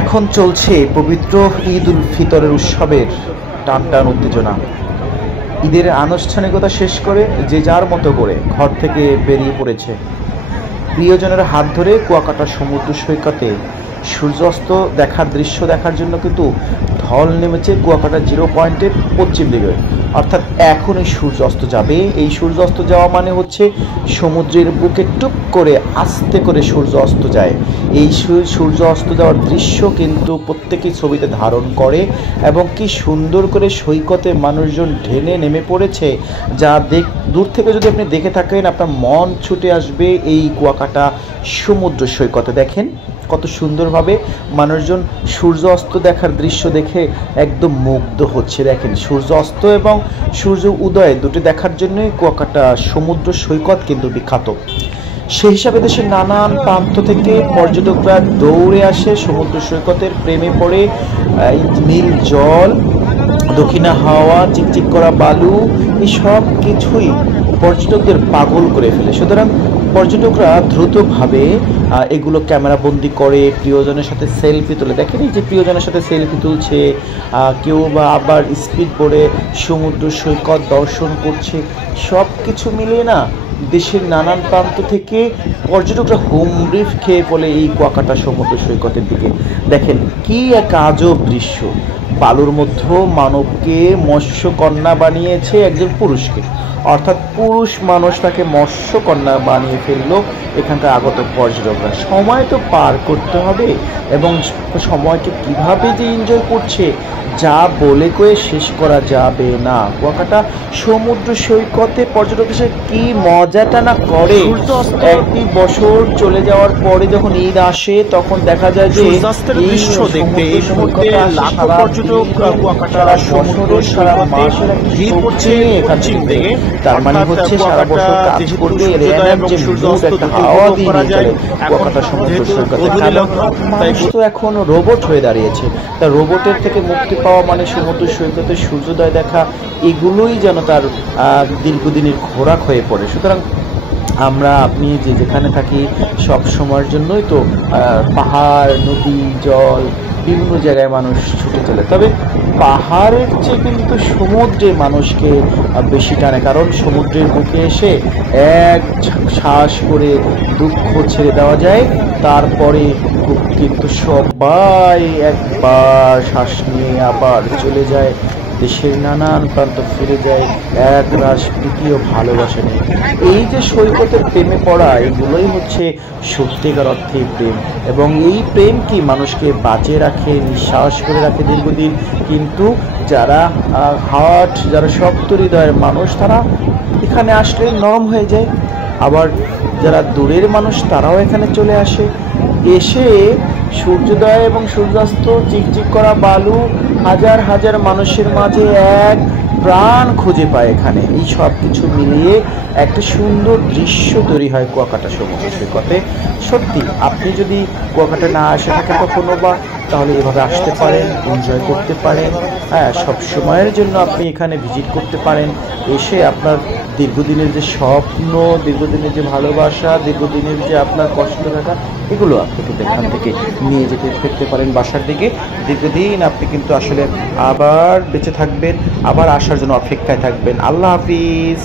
এখন চলছে পবিত্র ঈদ উল ফিতরের উৎসবের টানটান উত্তেজনা। ঈদের আনুষ্ঠানিকতা শেষ করে যে যার মতো করে ঘর থেকে বেরিয়ে পড়েছে। প্রিয়জনের হাত ধরে কুয়াকাটা সমুদ্র সৈকতে সূর্যাস্ত দেখার দৃশ্য দেখার জন্য কিন্তু ঢল নেমেছে কুয়াকাটা জিরো পয়েন্টের পশ্চিম দিকে। অর্থাৎ এখনই সূর্য অস্ত যাবে। এই সূর্য অস্ত যাওয়া মানে হচ্ছে সমুদ্রের বুকে টুপ করে আস্তে করে সূর্য অস্ত যায়। এই সূর্য অস্ত যাওয়ার দৃশ্য কিন্তু প্রত্যেকেই ছবিতে ধারণ করে এবং কি সুন্দর করে সৈকতে মানুষজন ঢেলে নেমে পড়েছে, যা দূর থেকে যদি আপনি দেখে থাকেন আপনার মন ছুটে আসবে এই কুয়াকাটা সমুদ্র সৈকতে। দেখেন কত সুন্দরভাবে মানুষজন সূর্য অস্ত দেখার দৃশ্য দেখে একদম মুগ্ধ হচ্ছে। দেখেন সূর্য অস্ত এবং সূর্য উদয় দুটি দেখার জন্যই কুয়াকাটা সমুদ্র সৈকত কিন্তু বিখ্যাত। সেই হিসাবে দেশের নানান প্রান্ত থেকে পর্যটকরা দৌড়ে আসে সমুদ্র সৈকতের প্রেমে পড়ে। নীল জল, দক্ষিণা হাওয়া, চিকচিক করা বালু, এই সব কিছুই পর্যটকদের পাগল করে ফেলে। সুতরাং পর্যটকরা দ্রুতভাবে এগুলো ক্যামেরা বন্দি করে প্রিয়জনের সাথে সেলফি তোলে। দেখেন এই যে প্রিয়জনের সাথে সেলফি তুলছে, কেউ বা আবার স্পিড বোর্ডে সমুদ্র সৈকত দর্শন করছে। সব কিছু মিলিয়ে না দেশের নানান প্রান্ত থেকে পর্যটকরা হুমড়ি খেয়ে পড়ে এই কুয়াকাটা সমুদ্র সৈকতের দিকে। দেখেন কি এক আজব দৃশ্য। বালুর মধ্যে মানবকে মৎস্যকন্যা বানিয়েছে একজন পুরুষকে, অর্থাৎ পুরুষ মানুষ তাকে মৎস্যকন্যা বানিয়ে ফেললো এখানকার আগত পর্যটকরা। সময় তো পার করতে হবে এবং সময়কে কীভাবে যে এনজয় করছে যা বলে কয়ে শেষ করা যাবে না। কুয়াকাটা সমুদ্র সৈকতে পর্যটক হিসেবে কি মজাটা না করে। একটি বছর চলে যাওয়ার পরে যখন ঈদ আসে তখন দেখা যায় যে এই দৃশ্য দেখতে এই মুহূর্তে লাখো পর্যটক কুয়াকাটা সমুদ্র সারা মাসের ভিড় করছে এখানে। থেকে। তার মানে হচ্ছে সারা বছর কাজ করবে একটা হাওয়া দিয়ে নিয়ে চলে কুয়াকাটা সমুদ্র সৈকতে। কারণ মানুষ তো এখন রোবট হয়ে দাঁড়িয়েছে। তা রোবটের থেকে মুক্তি পাওয়া মানে সমুদ্র সৈকতে সূর্যোদয় দেখা, এগুলোই যেন তার দীর্ঘদিনের খোরাক হয়ে পড়ে। সুতরাং আমরা আপনি যে যেখানে থাকি সব সময়ের জন্যই তো পাহাড়, নদী, জল বিভিন্ন জায়গায় মানুষ ছুটে চলে। তবে পাহাড়ের চেয়ে কিন্তু সমুদ্রে মানুষকে বেশি টানে, কারণ সমুদ্রের বুকে এসে এক শ্বাস করে দুঃখ ছেড়ে দেওয়া যায়। তারপরে কিন্তু সবাই একবার শ্বাস নিয়ে আবার চলে যায় দেশের নানান প্রান্ত, ফিরে যায় এক রাশ প্রীতি ও ভালোবাসা নিয়ে। এই যে সৈকতের প্রেমে পড়া, এগুলোই হচ্ছে সত্যিকার অর্থে প্রেম। এবং এই প্রেম কি মানুষকে বাঁচিয়ে রাখে, নিঃশ্বাস করে রাখে দীর্ঘদিন। কিন্তু যারা যারা শক্ত হৃদয়ের মানুষ তারা এখানে আসলে নরম হয়ে যায়। আবার যারা দূরের মানুষ তারাও এখানে চলে আসে, এসে সূর্যোদয় এবং সূর্যাস্ত, চিকচিক করা বালু, হাজার হাজার মানুষের মাঝে এক প্রাণ খুঁজে পায় এখানে। এই সব কিছু মিলিয়ে একটা সুন্দর দৃশ্য তৈরি হয় কুয়াকাটা সমুদ্র সৈকতে। সত্যি আপনি যদি কুয়াকাটা না আসে থাকেন কখনো বা, তাহলে এভাবে আসতে পারেন, এনজয় করতে পারেন। হ্যাঁ, সব সময়ের জন্য আপনি এখানে ভিজিট করতে পারেন। এসে আপনার দীর্ঘদিনের যে স্বপ্ন, দীর্ঘদিনের যে ভালোবাসা, দীর্ঘদিনের যে আপনার কষ্ট থাকা, এগুলো আপনি কিন্তু এখান থেকে নিয়ে যেতে ফিরতে পারেন বাসার দিকে। দীর্ঘদিন আপনি কিন্তু আসলে আবার বেঁচে থাকবেন, আবার আসার জন্য অপেক্ষায় থাকবেন। আল্লাহ হাফিজ।